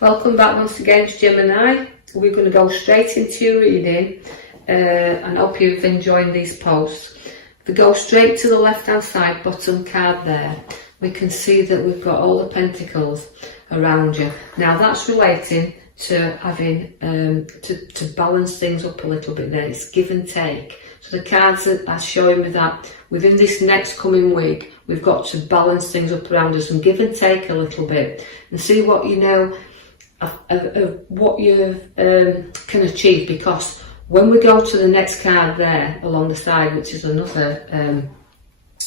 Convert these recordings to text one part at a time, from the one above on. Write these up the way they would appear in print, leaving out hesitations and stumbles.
Welcome back once again, Gemini. We're going to go straight into your reading and hope you've enjoyed these posts. If we go straight to the left hand side, bottom card there, we can see that we've got all the pentacles around you. Now that's relating to having to balance things up a little bit there. It's give and take. So the cards are showing me that within this next coming week, we've got to balance things up around us and give and take a little bit and see what you know of what you can achieve, because when we go to the next card there along the side, which is another,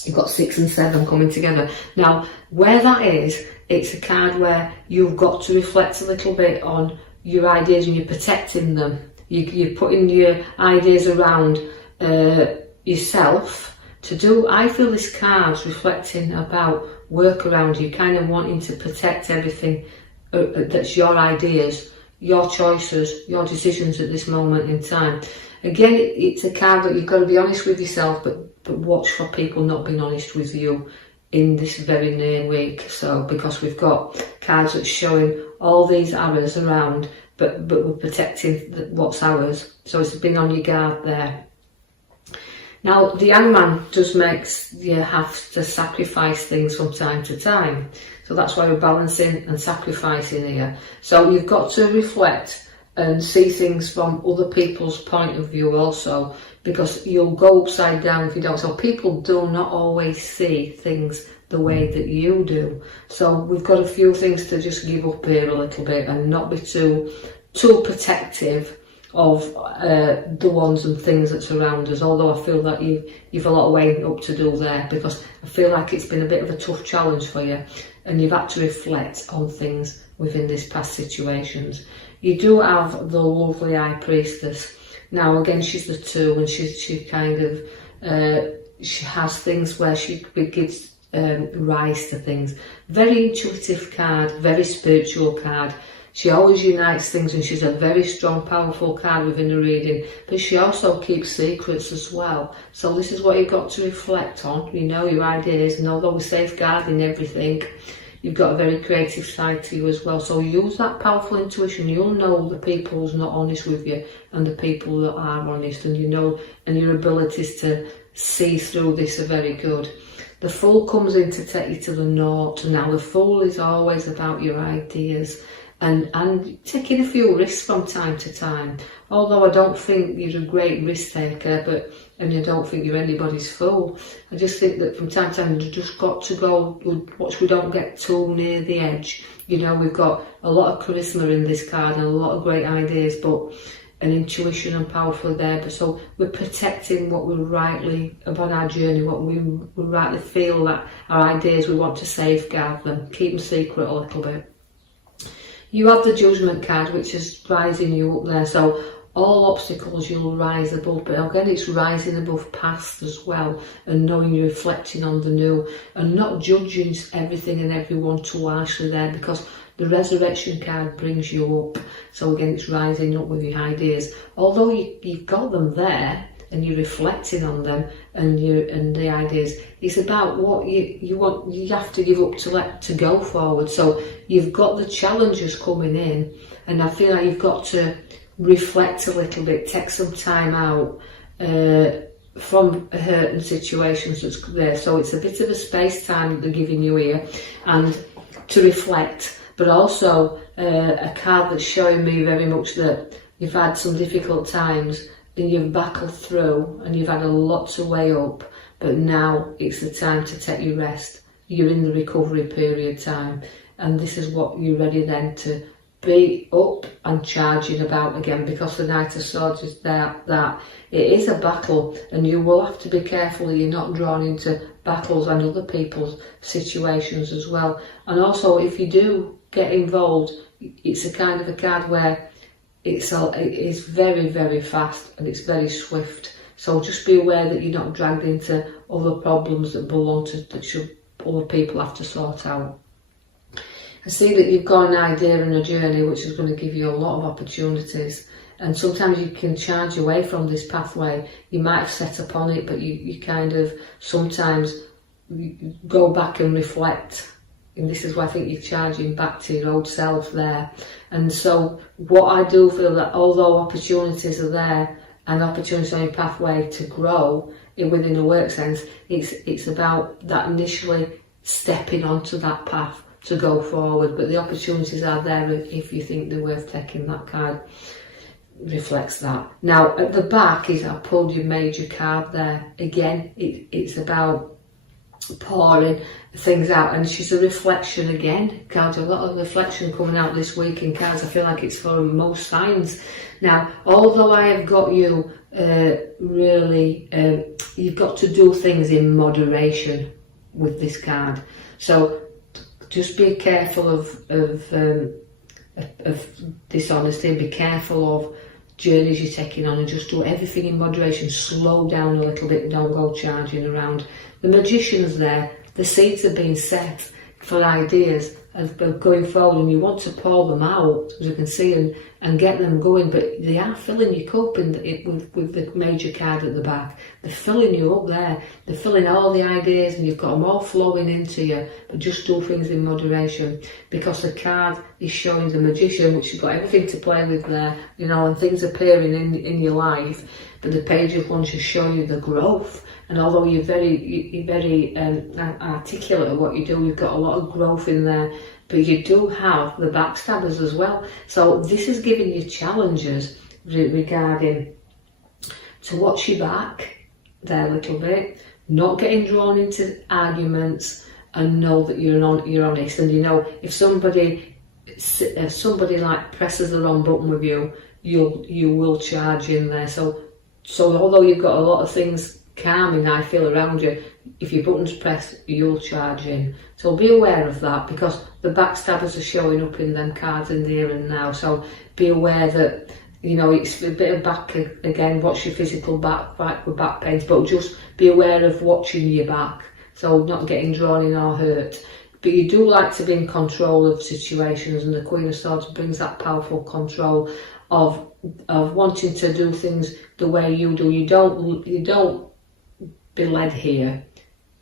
you've got 6 and 7 coming together. Now where that is, it's a card where you've got to reflect a little bit on your ideas and you're protecting them. You're putting your ideas around yourself to do. I feel this card's reflecting about work around you, kind of wanting to protect everything that's your ideas, your choices, your decisions at this moment in time. Again, it's a card that you've got to be honest with yourself, but watch for people not being honest with you in this very near week. So because we've got cards that's showing all these arrows around, but we're protecting what's ours. So it's been on your guard there. Now the Hangman just makes you have to sacrifice things from time to time. So that's why we're balancing and sacrificing here. So you've got to reflect and see things from other people's point of view also, because you'll go upside down if you don't. So people do not always see things the way that you do. So we've got a few things to just give up here a little bit and not be too protective of the ones and things that's around us, although I feel that you've a lot of way up to do there, because I feel like it's been a bit of a tough challenge for you and you've had to reflect on things within these past situations. You do have the lovely High Priestess. Now again, she's the 2 and she kind of she has things where she gives rise to things. Very intuitive card, very spiritual card. She always unites things and she's a very strong, powerful card within the reading, but she also keeps secrets as well. So this is what you've got to reflect on, you know, your ideas, and although we're safeguarding everything, you've got a very creative side to you as well. So use that powerful intuition. You'll know the people who's not honest with you and the people that are honest, and you know, and your abilities to see through this are very good. The Fool comes in to take you to the north. Now the Fool is always about your ideas and taking a few risks from time to time. Although I don't think you're a great risk taker, and I don't think you're anybody's fool. I just think that from time to time you've just got to go, watch we don't get too near the edge. You know, we've got a lot of charisma in this card and a lot of great ideas, and intuition and powerful there. But so we're protecting what we rightly about our journey, what we rightly feel that our ideas, we want to safeguard them, keep them secret a little bit. You have the Judgment card, which is rising you up there. So all obstacles you'll rise above, but again it's rising above past as well, and knowing you're reflecting on the new and not judging everything and everyone too harshly there, because the Resurrection card brings you up. So again it's rising up with your ideas. Although you've got them there and you're reflecting on them and the ideas, it's about what you want. You have to give up to go forward. So you've got the challenges coming in, and I feel like you've got to reflect a little bit, take some time out from hurting situations that's there. So it's a bit of a space time that they're giving you here, and to reflect, but also a card that's showing me very much that you've had some difficult times and you've battled through and you've had a lot to weigh up, but now it's the time to take your rest. You're in the recovery period time, and this is what you're ready then to be up and charging about again, because the Knight of Swords is that it is a battle, and you will have to be careful that you're not drawn into battles and other people's situations as well. And also if you do get involved, it's a kind of a card where it's very, very fast and it's very swift. So just be aware that you're not dragged into other problems that belong to other people have to sort out. I see that you've got an idea and a journey which is going to give you a lot of opportunities, and sometimes you can charge away from this pathway. You might have set upon it, but you kind of sometimes go back and reflect and this is why I think you're charging back to your old self there. And so what I do feel that although opportunities are there and opportunities on your pathway to grow within a work sense, it's about that initially stepping onto that path to go forward, but the opportunities are there if you think they're worth taking. That card reflects that. Now at the back is, I pulled your major card there. Again, it's about pouring things out, and she's a reflection again. Cards, a lot of reflection coming out this week in cards. I feel like it's for most signs. Now, although I have got you really, you've got to do things in moderation with this card. So just be careful of dishonesty, and be careful of journeys you're taking on, and just do everything in moderation. Slow down a little bit, don't go charging around. The Magician's there, the seeds are being set for ideas of going forward, and you want to pour them out, as you can see, and get them going, but they are filling your cup with the major card at the back. They're filling you up there, they're filling all the ideas, and you've got them all flowing into you, but just do things in moderation, because the card is showing the Magician, which has got everything to play with there, you know, and things appearing in your life, but the Page of Wands is showing you the growth. And although you're very articulate at what you do, you've got a lot of growth in there, but you do have the backstabbers as well. So this is giving you challenges regarding to watch your back there a little bit, not getting drawn into arguments, and know that you're honest. And you know, if somebody like presses the wrong button with you, you will charge in there. So although you've got a lot of things calming, I feel, around you, if your button's pressed, you'll charge in. So be aware of that, because the backstabbers are showing up in them cards in the here and now. So be aware that, you know, it's a bit of back again. Watch your physical back with back pains, but just be aware of watching your back, so not getting drawn in or hurt. But you do like to be in control of situations, and the Queen of Swords brings that powerful control of wanting to do things the way you do. You don't be led here,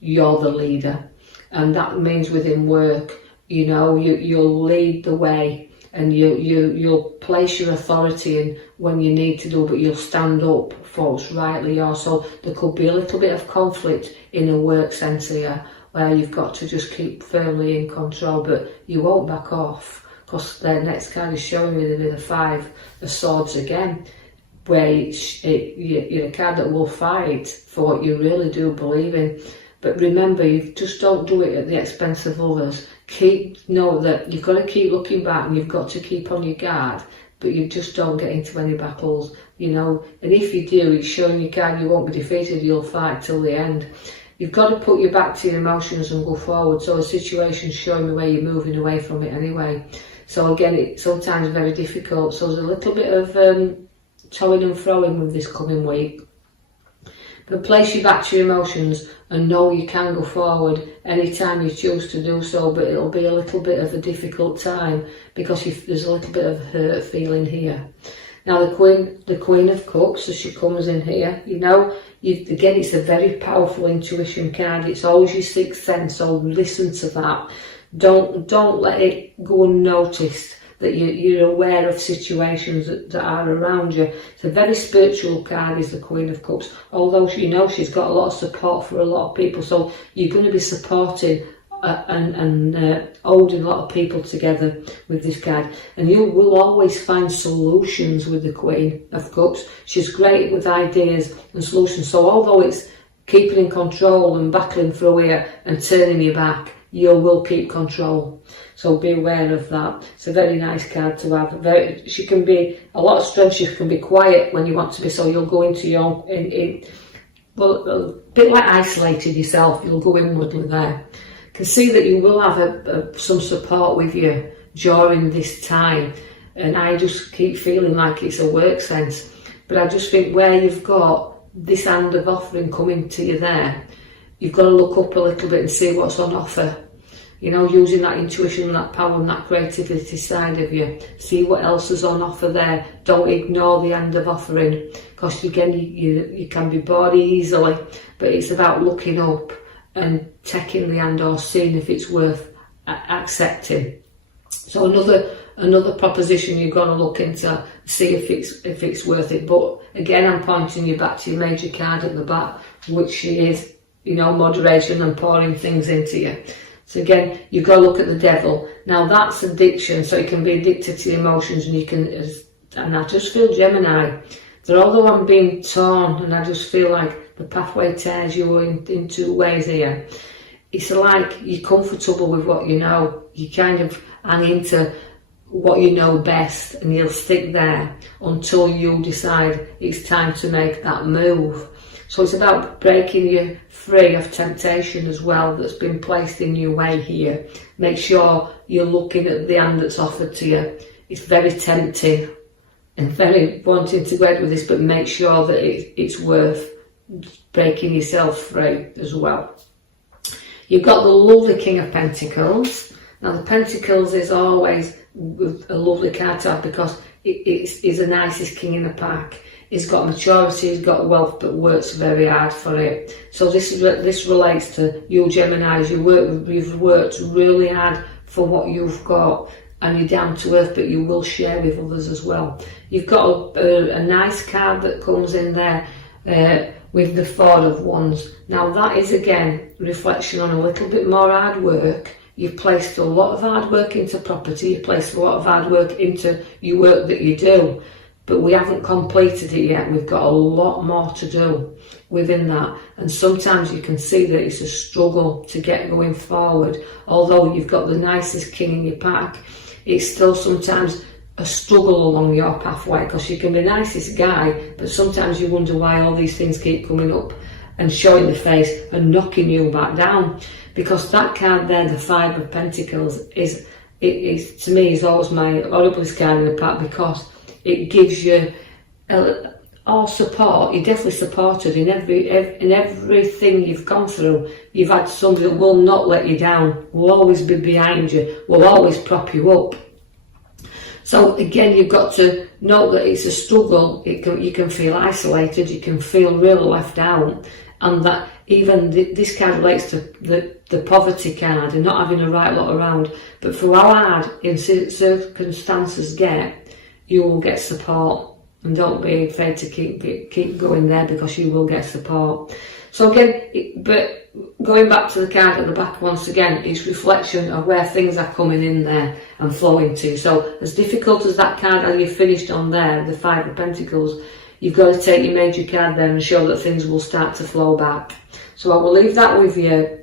you're the leader, and that means within work, you know, you'll lead the way, and you'll place your authority in when you need to do, but you'll stand up for what's rightly yours. So there could be a little bit of conflict in a work sense here, where you've got to just keep firmly in control, but you won't back off, because the next card is showing me the 5 of Swords again, where you're a card that will fight for what you really do believe in. But remember, you just don't do it at the expense of others. Know that you've got to keep looking back, and you've got to keep on your guard, but you just don't get into any battles, you know. And if you do, it's showing your card you won't be defeated, you'll fight till the end. You've got to put your back to your emotions and go forward. So a situation's showing me where you're moving away from it anyway. So again, it's sometimes very difficult. So there's a little bit of toing and froing with this coming week. But place your back to your emotions and know you can go forward anytime you choose to do so, but it'll be a little bit of a difficult time, because there's a little bit of hurt feeling here. Now the Queen of Cups, as she comes in here, you know, again, it's a very powerful intuition card. It's always your sixth sense, so listen to that. Don't let it go unnoticed that you're aware of situations that are around you. It's a very spiritual card, is the Queen of Cups, although you know she's got a lot of support for a lot of people, so you're going to be supporting and holding a lot of people together with this card, and you will always find solutions with the Queen of Cups. She's great with ideas and solutions, so although it's keeping in control and battling through here and turning your back, you will keep control. So be aware of that. It's a very nice card to have. She can be a lot of strength. She can be quiet when you want to be. So you'll go into your own, well, a bit like isolated yourself. You'll go inwardly there. You can see that you will have some support with you during this time. And I just keep feeling like it's a work sense. But I just think where you've got this hand of offering coming to you there, you've got to look up a little bit and see what's on offer. You know, using that intuition and that power and that creativity side of you. See what else is on offer there. Don't ignore the hand of offering, because again, you can be bored easily. But it's about looking up and taking the hand, or seeing if it's worth accepting. So another proposition you've got to look into, see if it's worth it. But again, I'm pointing you back to your major card at the back, which is, you know, moderation and pouring things into you. So again, you've got to look at the devil. Now that's addiction, so you can be addicted to emotions, and you can, and I just feel Gemini, that although I'm being torn, and I just feel like the pathway tears you in two ways here. It's like you're comfortable with what you know. You kind of hang into what you know best, and you'll stick there until you decide it's time to make that move. So it's about breaking you free of temptation as well that's been placed in your way here. Make sure you're looking at the hand that's offered to you. It's very tempting and very wanting to go ahead with this, but make sure that it's worth breaking yourself free as well. You've got the lovely King of Pentacles. Now the Pentacles is always a lovely card to have because he's the nicest king in the pack. He's got maturity, he's got wealth, but works very hard for it. So this relates to you Geminis. You've worked really hard for what you've got, and you're down to earth, but you will share with others as well. You've got a nice card that comes in there with the Four of Wands. Now that is again reflection on a little bit more hard work. You've placed a lot of hard work into property, you've placed a lot of hard work into your work that you do, but we haven't completed it yet. We've got a lot more to do within that, and sometimes you can see that it's a struggle to get going forward. Although you've got the nicest king in your pack, it's still sometimes a struggle along your pathway, because you can be the nicest guy, but sometimes you wonder why all these things keep coming up and showing the face and knocking you back down. Because that card there, the Five of Pentacles, is to me is always my horriblest card in the pack, because it gives you all support. You're definitely supported in everything you've gone through. You've had somebody that will not let you down, will always be behind you, will always prop you up. So again, you've got to know that it's a struggle. You can feel isolated, you can feel really left out, and that even this card relates to the poverty card and not having a right lot around. But for how hard in circumstances get, you will get support, and don't be afraid to keep going there, because you will get support. So again, but going back to the card at the back once again, it's reflection of where things are coming in there and flowing to. So as difficult as that card that you finished on there, the Five of Pentacles, you've got to take your major card there and show that things will start to flow back. So I will leave that with you,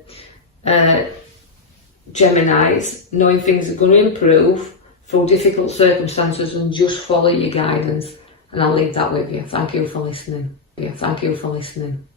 Geminis, knowing things are going to improve through difficult circumstances, and just follow your guidance. And I'll leave that with you. Thank you for listening. Thank you for listening.